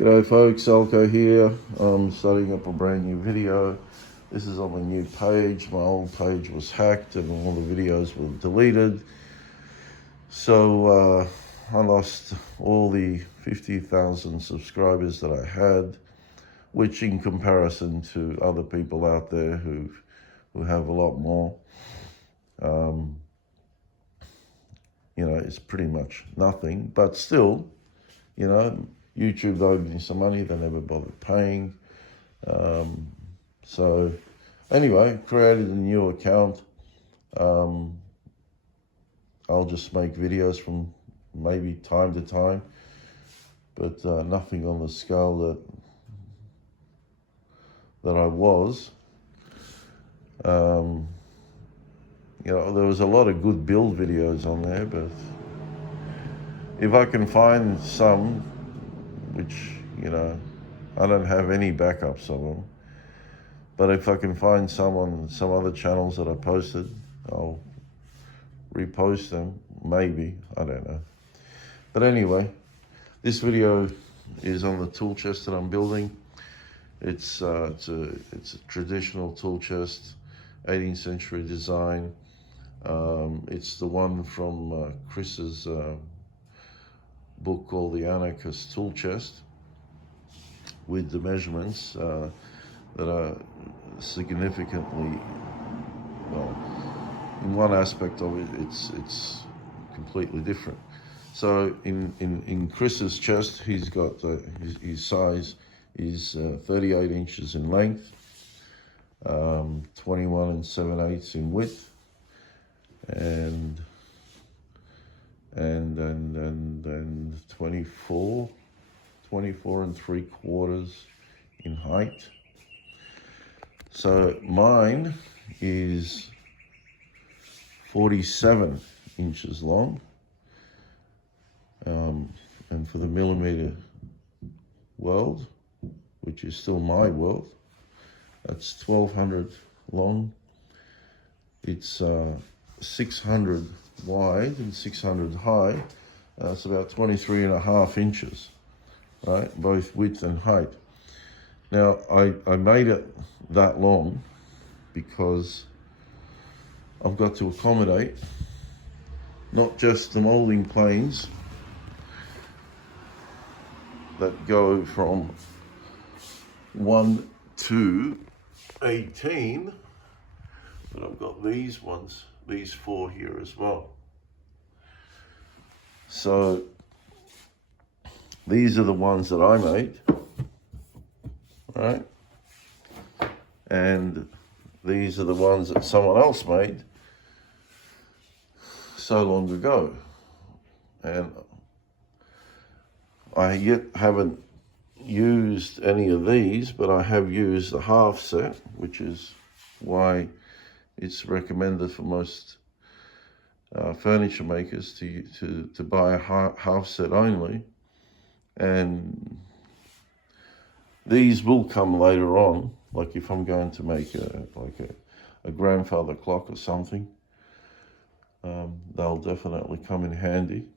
G'day folks, Alco here. I'm starting up a brand new video. This is on my new page. My old page was hacked and all the videos were deleted. So I lost all the 50,000 subscribers that I had, which in comparison to other people out there who have a lot more, it's pretty much nothing. But still, YouTube owed me some money. They never bothered paying. So anyway, created a new account. I'll just make videos from maybe time to time, but nothing on the scale that I was. There was a lot of good build videos on there, but if I can find some, which, I don't have any backups of them, but if I can find some on some other channels that I posted, I'll repost them, maybe, I don't know. But anyway, this video is on the tool chest that I'm building. It's a traditional tool chest, 18th century design. It's the one from Chris's book called The Anarchist Tool Chest, with the measurements that are significantly, well, in one aspect of it, it's completely different. So in Chris's chest, he's got his size is 38 inches in length, 21 7/8 in width, and 24 3/4 in height. So mine is 47 inches long, and for the millimeter world, which is still my world, that's 1200 long. It's 600 wide and 600 high. It's about 23.5 inches, right? Both width and height. Now, I made it that long because I've got to accommodate not just the moulding planes that go from 1 to 18, but I've got these ones, these 4 here as well. So these are the ones that I made, right? And these are the ones that someone else made so long ago. And I yet haven't used any of these, but I have used the half set, which is why it's recommended for most furniture makers to buy a half set only. And these will come later on, like if I'm going to make a grandfather clock or something, they'll definitely come in handy,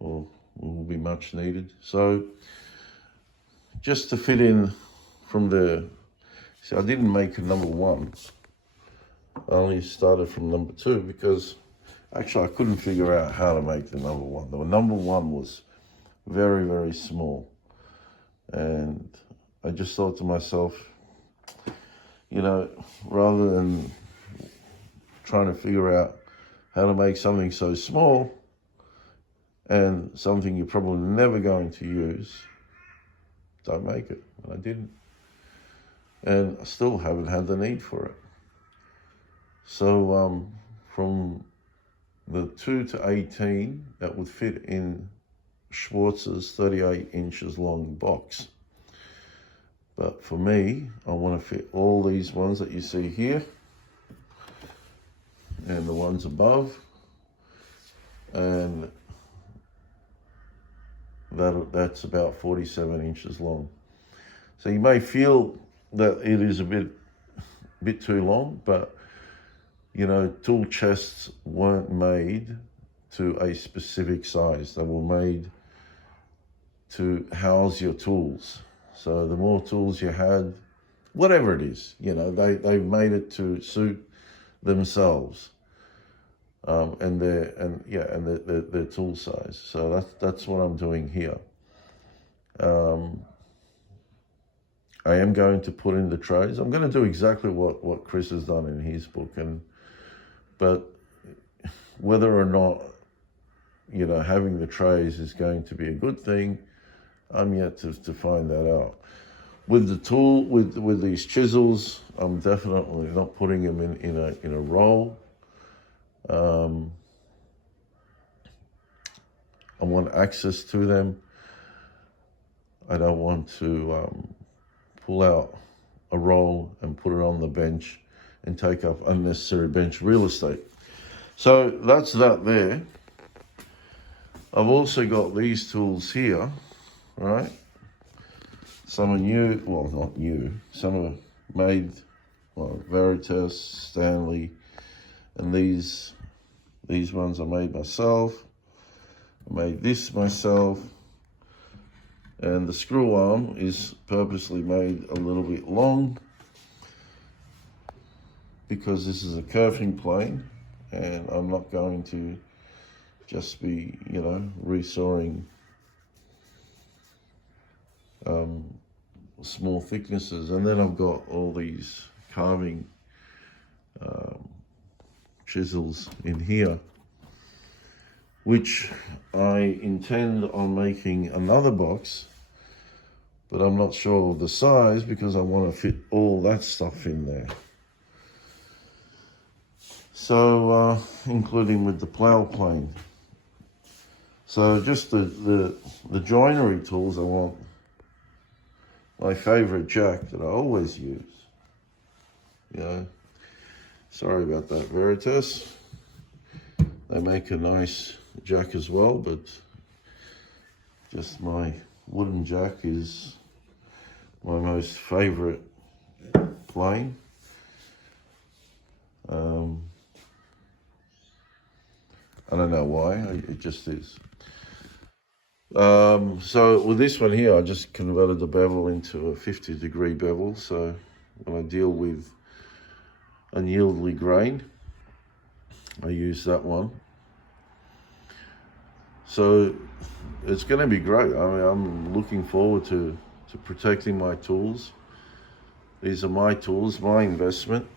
or will be much needed. So just to fit in from the, see, I didn't make a number 1. I only started from number 2 because actually I couldn't figure out how to make the number 1. The number 1 was very, very small. And I just thought to myself, rather than trying to figure out how to make something so small and something you're probably never going to use, don't make it. And I didn't. And I still haven't had the need for it. So from the 2 to 18, that would fit in Schwarz's 38 inches long box. But for me, I want to fit all these ones that you see here and the ones above, and that's about 47 inches long. So you may feel that it is a bit too long, but tool chests weren't made to a specific size. They were made to house your tools. So the more tools you had, whatever it is, you know, they've made it to suit themselves, and their tool size. So that's what I'm doing here. I am going to put in the trays. I'm going to do exactly what Chris has done in his book, but whether or not, you know, having the trays is going to be a good thing, I'm yet to find that out. With the tool, with these chisels, I'm definitely not putting them in a roll. I want access to them. I don't want to pull out a roll and put it on the bench and take up unnecessary bench real estate. So that's that there. I've also got these tools here, right? Some are new, well, not new. Some are made, well, Veritas, Stanley, and these ones I made myself. I made this myself, and the screw arm is purposely made a little bit long because this is a curving plane, and I'm not going to just be, you know, resawing small thicknesses. And then I've got all these carving chisels in here, which I intend on making another box, but I'm not sure of the size because I want to fit all that stuff in there. So, including with the plow plane. So just the joinery tools, I want my favorite jack that I always use. You know, sorry about that, Veritas. They make a nice jack as well, but just my wooden jack is my most favorite plane. I don't know why, it just is. So with this one here, I just converted the bevel into a 50-degree bevel. So when I deal with unyieldly grain, I use that one. So it's going to be great. I mean, I'm looking forward to protecting my tools. These are my tools, my investment.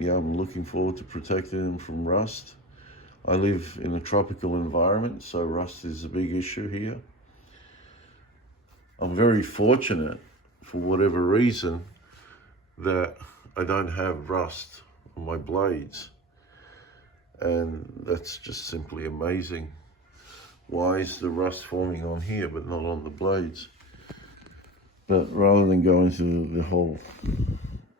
Yeah, I'm looking forward to protecting them from rust. I live in a tropical environment, so rust is a big issue here. I'm very fortunate, for whatever reason, that I don't have rust on my blades. And that's just simply amazing. Why is the rust forming on here but not on the blades? But rather than go into the whole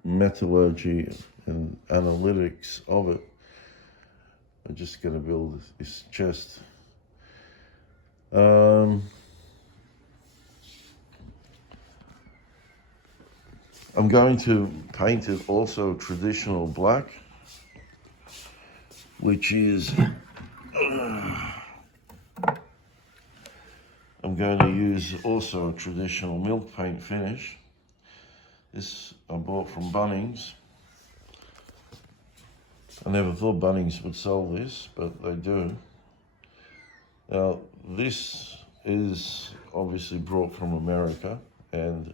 metallurgy and analytics of it, I'm just going to build this chest. I'm going to paint it also traditional black, which is, I'm going to use also a traditional milk paint finish. This I bought from Bunnings. I never thought Bunnings would sell this, but they do. Now, this is obviously brought from America, and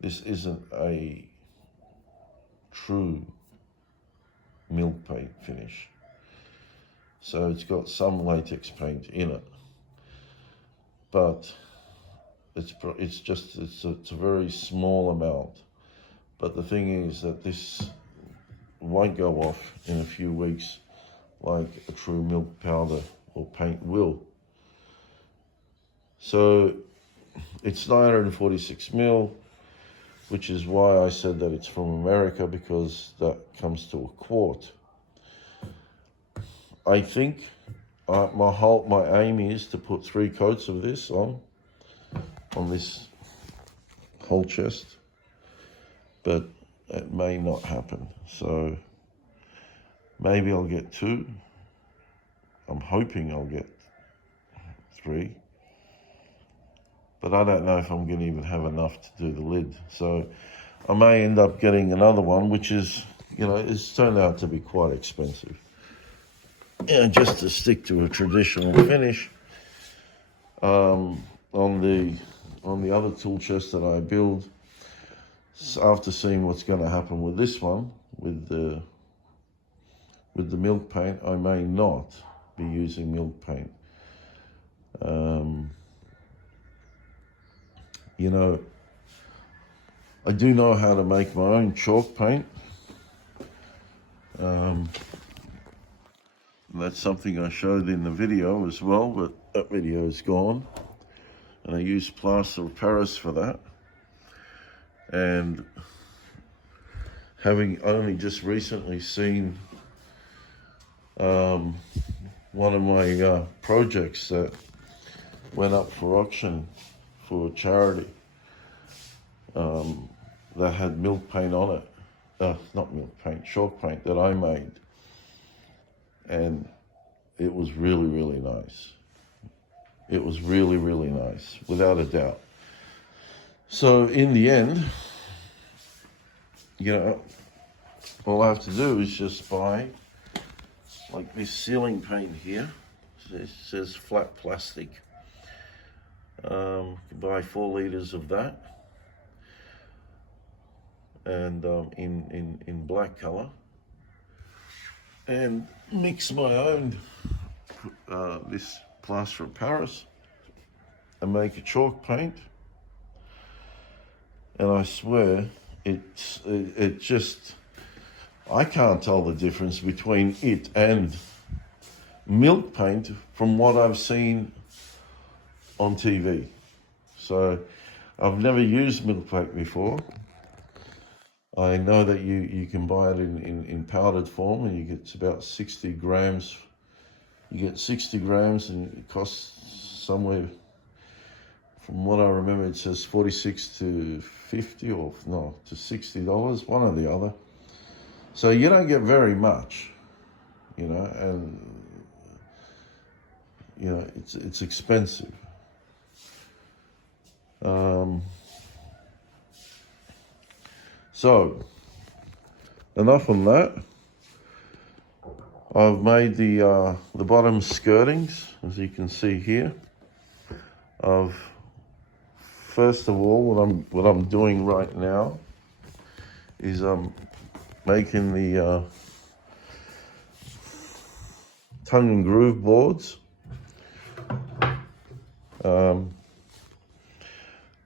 this isn't a true milk paint finish. So it's got some latex paint in it, but it's a very small amount. But the thing is that this won't go off in a few weeks like a true milk powder or paint will. So it's 946 mil, which is why I said that it's from America, because that comes to a quart. I think my aim is to put 3 coats of this on this whole chest, but it may not happen. So maybe I'll get 2, I'm hoping I'll get 3. But I don't know if I'm going to even have enough to do the lid. So I may end up getting another one, which is, it's turned out to be quite expensive. Just to stick to a traditional finish. On the other tool chest that I build, after seeing what's going to happen with this one, with the milk paint, I may not be using milk paint. I do know how to make my own chalk paint. That's something I showed in the video as well, but that video is gone. And I use plaster of Paris for that. And having only just recently seen one of my projects that went up for auction for charity, that had milk paint on it. Not milk paint, chalk paint that I made. And it was really, really nice. It was really, really nice, without a doubt. So in the end, all I have to do is just buy like this ceiling paint here. It says flat plastic. You can buy 4 liters of that. And in black color, and mix my own this plaster of Paris and make a chalk paint. And I swear it just, I can't tell the difference between it and milk paint from what I've seen on TV. So I've never used milk paint before. I know that you can buy it in powdered form, and it's about 60 grams. You get 60 grams, and it costs somewhere, from what I remember, it says $46 to $50, or no, to $60, one or the other. So you don't get very much, and it's expensive. So, enough on that. I've made the bottom skirtings, as you can see here. First of all, what I'm doing right now is I'm making the tongue and groove boards. I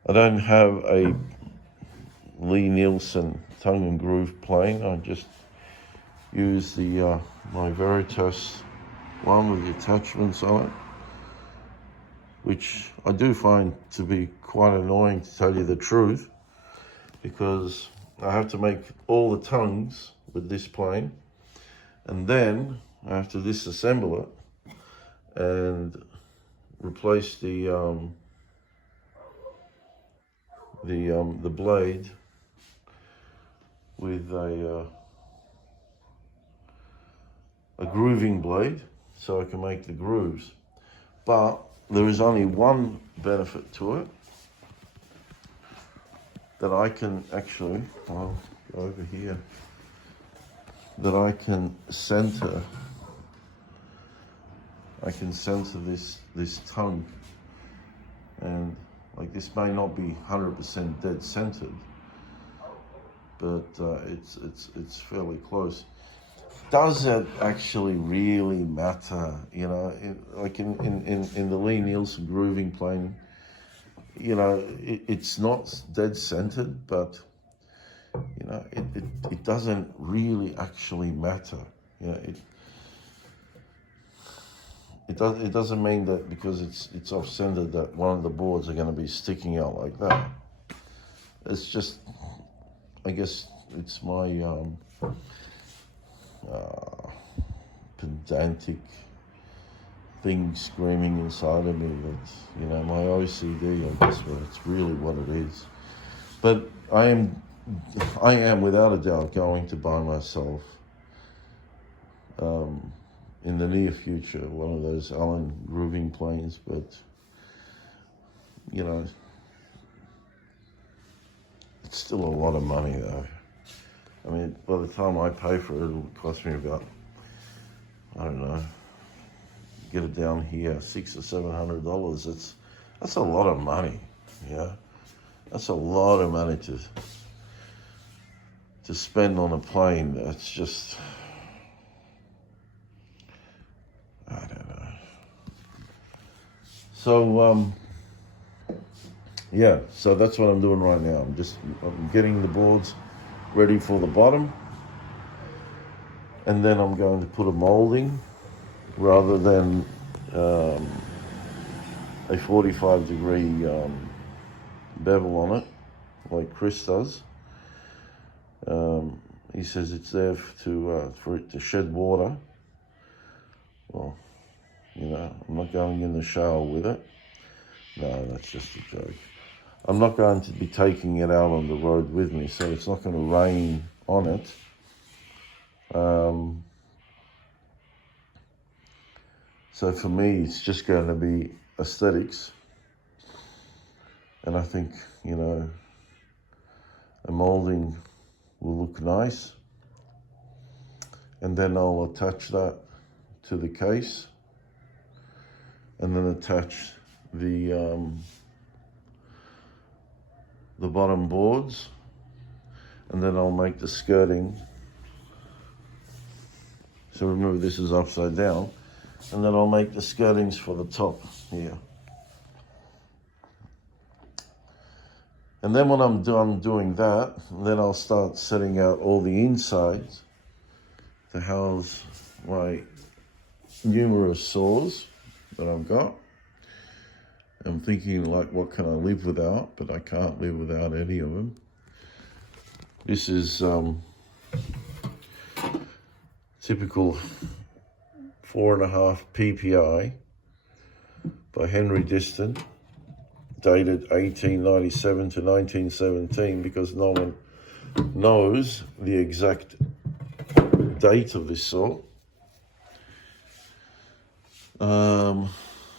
don't have a Lee Nielsen tongue and groove plane. I just use the my Veritas one with the attachments on it, which I do find to be quite annoying, to tell you the truth, because I have to make all the tongues with this plane, and then I have to disassemble it and replace the blade with a grooving blade, so I can make the grooves. But there is only one benefit to it, that I can actually, I'll go over here, that I can center this tongue, and like this may not be 100% dead centered, but it's fairly close. Does it actually really matter? Like in the Lee Nielsen grooving plane, it's not dead centered, but it doesn't really actually matter. It doesn't mean that because it's off center that one of the boards are going to be sticking out like that. It's just, I guess it's my pedantic thing screaming inside of me that, my OCD, I guess it's really what it is. But I am without a doubt going to buy myself in the near future, one of those Allen grooving planes, but you know, it's still a lot of money though. I mean, by the time I pay for it, it'll cost me about, I don't know, get it down here, $600 or $700. That's a lot of money, yeah. That's a lot of money to spend on a plane. That's just, I don't know. So yeah, so that's what I'm doing right now. I'm getting the boards ready for the bottom, and then I'm going to put a moulding rather than a 45-degree bevel on it, like Chris does. He says it's there for it to shed water. Well, you know, I'm not going in the shower with it. No, that's just a joke. I'm not going to be taking it out on the road with me, so it's not going to rain on it. So for me, it's just going to be aesthetics. And I think, you know, a moulding will look nice. And then I'll attach that to the case, and then attach the bottom boards, and then I'll make the skirting. So remember, this is upside down, and then I'll make the skirtings for the top here. And then when I'm done doing that, then I'll start setting out all the insides to house my numerous saws that I've got. I'm thinking, like, what can I live without? But I can't live without any of them. This is typical 4.5 PPI by Henry Diston, dated 1897 to 1917, because no one knows the exact date of this saw.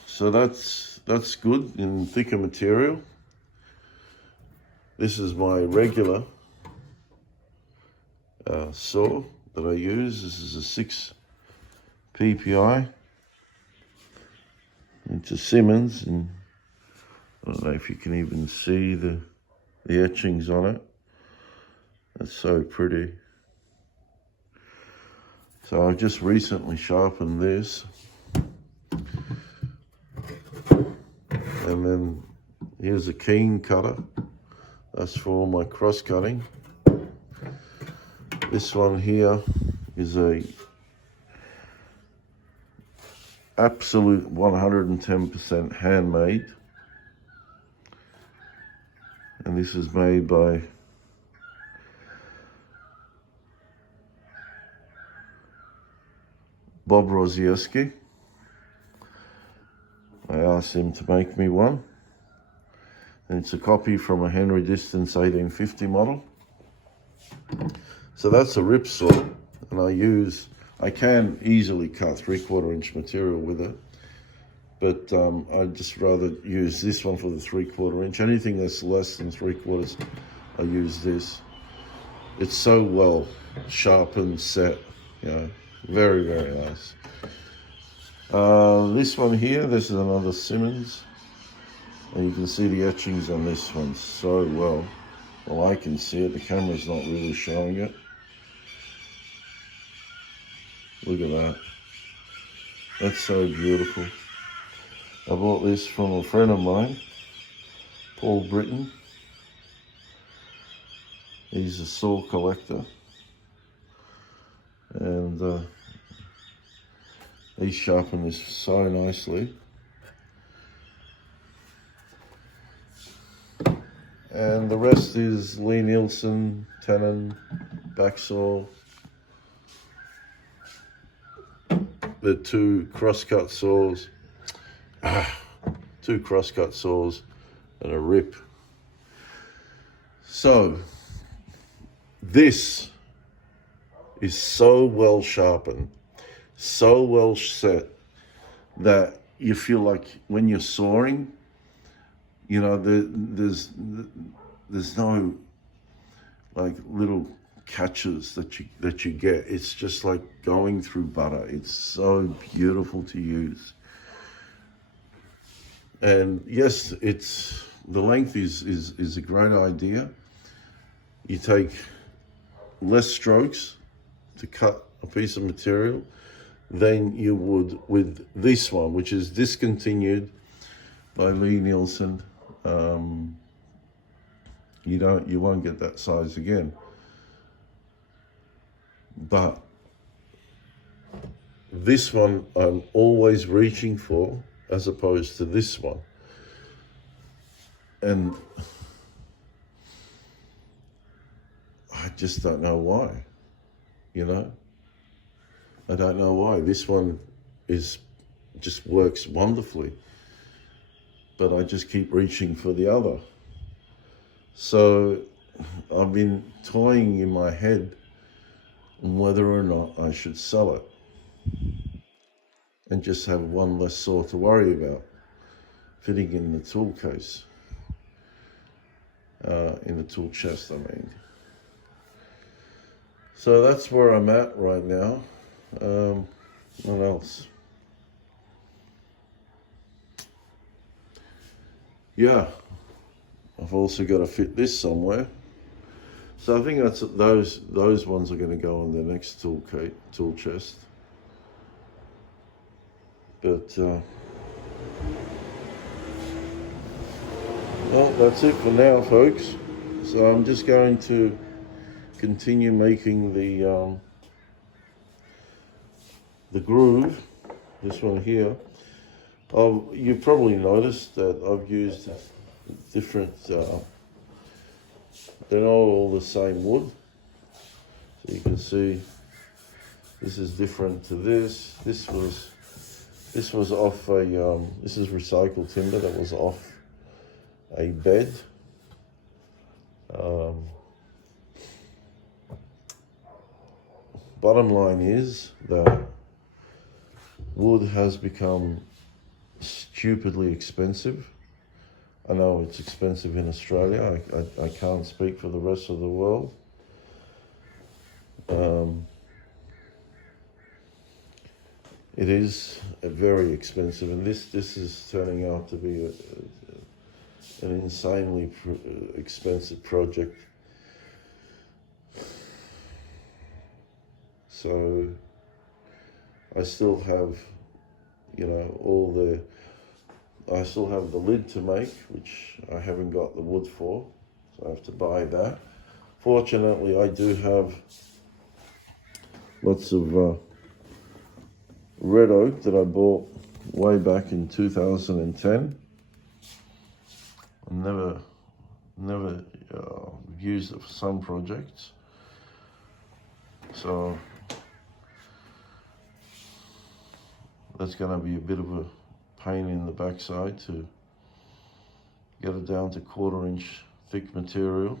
So that's good in thicker material. This is my regular saw that I use. This is a 6 PPI. It's a Simmons, and I don't know if you can even see the etchings on it. That's so pretty. So I've just recently sharpened this. And then here's a keen cutter. That's for my cross cutting. This one here is a absolute 110% handmade. And this is made by Bob Rozierski. I asked him to make me one. And it's a copy from a Henry Diston's 1850 model. So that's a rip saw, and I can easily cut 3/4 inch material with it, but I'd just rather use this one for the 3/4 inch. Anything that's less than 3/4, I use this. It's so well sharpened, set, you know, very, very nice. This one here, this is another Simmons, and you can see the etchings on this one so well. Well, I can see it, the camera's not really showing it. Look at that. That's so beautiful. I bought this from a friend of mine, Paul Britton. He's a saw collector. And he sharpened this so nicely. And the rest is Lee Nielsen, tenon, back saw. The 2 crosscut saws, 2 crosscut saws and a rip. So this is so well sharpened, so well set that you feel like when you're sawing, you know, there's no like little catches that you get. It's just like going through butter. It's so beautiful to use. And yes, it's the length is a great idea. You take less strokes to cut a piece of material than you would with this one, which is discontinued by Lee Nielsen. You won't get that size again. But this one I'm always reaching for, as opposed to this one. And I just don't know why, you know? I don't know why. This one just works wonderfully, but I just keep reaching for the other. So I've been toying in my head on whether or not I should sell it and just have one less saw to worry about fitting in the tool case, in the tool chest, I mean. So that's where I'm at right now. What else? Yeah, I've also got to fit this somewhere. So I think that's those ones are going to go on the next tool chest. But well, that's it for now, folks. So I'm just going to continue making the groove, this one here. You've probably noticed that I've used different, they're not all the same wood. So you can see this is different to this. This was off a, this is recycled timber that was off a bed. Bottom line is that wood has become stupidly expensive. I know it's expensive in Australia. I can't speak for the rest of the world. It is very expensive, and this is turning out to be an insanely expensive project. So I still have, you know, I still have the lid to make, which I haven't got the wood for, so I have to buy that. Fortunately, I do have lots of red oak that I bought way back in 2010. I never used it for some projects, so that's going to be a bit of a pain in the backside to get it down to 1/4 inch thick material.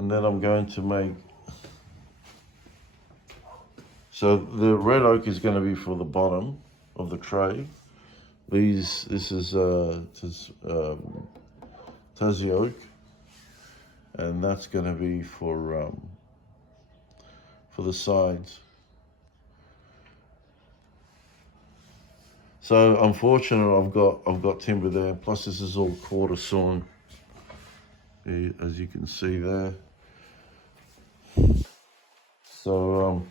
And then I'm going to make, so the red oak is going to be for the bottom of the tray. This is Tassie oak, and that's going to be for the sides. So I'm fortunate I've got timber there. Plus this is all 1/4 sawn, as you can see there. So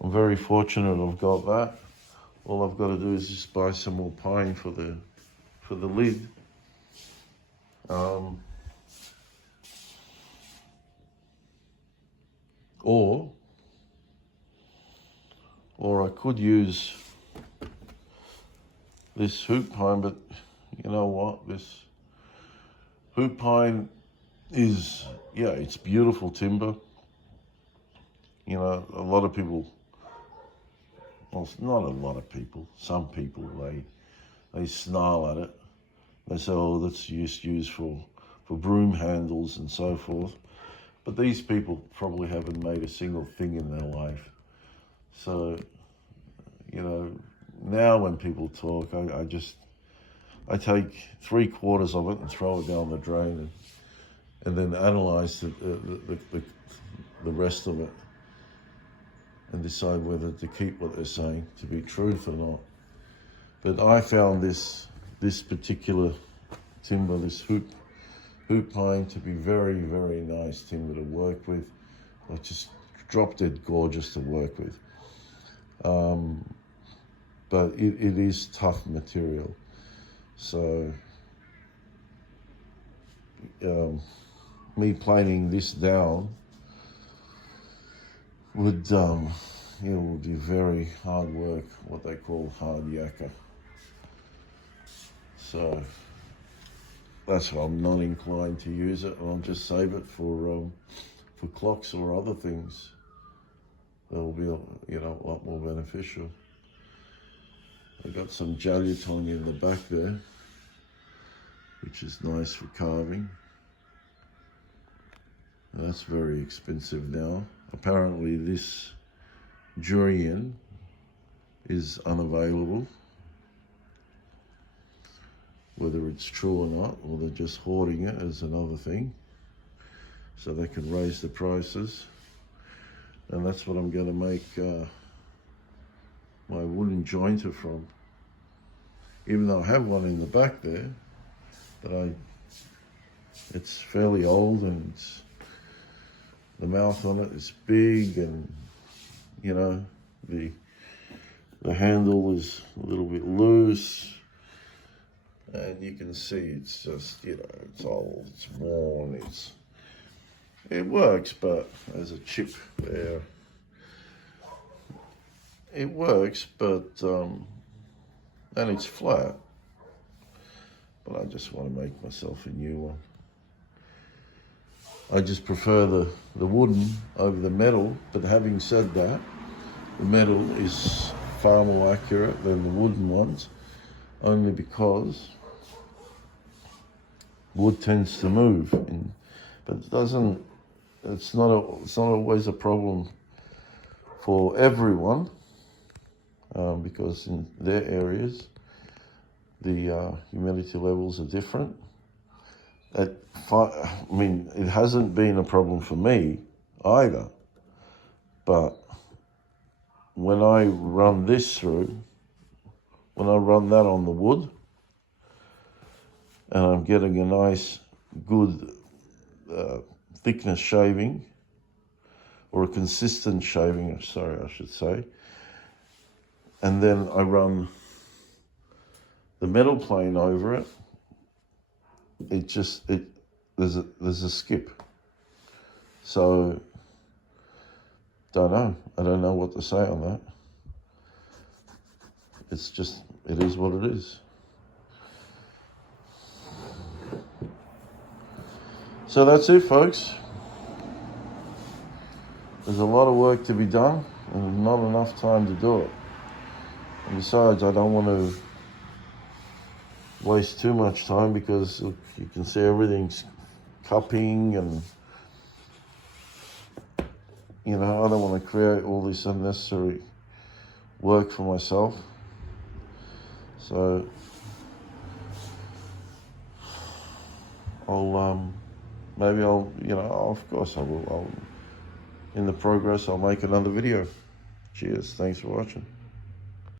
I'm very fortunate I've got that. All I've got to do is just buy some more pine for the lid. Or I could use this hoop pine, but you know what? This hoop pine is, yeah, it's beautiful timber. You know, a lot of people, well, it's not a lot of people, some people, they snarl at it. They say, oh, that's used for broom handles and so forth. But these people probably haven't made a single thing in their life. So, you know, now when people talk, I take 3/4 of it and throw it down the drain and then analyse the rest of it and decide whether to keep what they're saying to be truth or not. But I found this particular timber, this hoop pine, to be very, very nice timber to work with. Like just drop dead gorgeous to work with. But it is tough material. So me planing this down would be very hard work, what they call hard yakka. So that's why I'm not inclined to use it, and I'll just save it for clocks or other things. That'll be a lot more beneficial. I got some jalutong in the back there, which is nice for carving. And that's very expensive now. Apparently this durian is unavailable. Whether it's true or not, or they're just hoarding it is another thing, so they can raise the prices. And that's what I'm going to make my wooden jointer from. Even though I have one in the back there, but it's fairly old, and the mouth on it is big, and you know, the handle is a little bit loose. And you can see it's just, it's old, it's worn, it works, but there's a chip there. It works, but, and it's flat. But I just want to make myself a new one. I just prefer the wooden over the metal, but having said that, the metal is far more accurate than the wooden ones, only because wood tends to move, but it doesn't. It's not always a problem for everyone, because in their areas the humidity levels are different. I mean, it hasn't been a problem for me either. But when I run this through, when I run that on the wood, and I'm getting a nice, good thickness shaving, or a consistent shaving, sorry, I should say. And then I run the metal plane over it. There's a skip. So, I don't know what to say on that. It's just, it is what it is. So that's it, folks. There's a lot of work to be done and not enough time to do it. And besides, I don't want to waste too much time, because look, you can see everything's cupping, and I don't want to create all this unnecessary work for myself. So maybe of course I will. In the progress, I'll make another video. Cheers. Thanks for watching.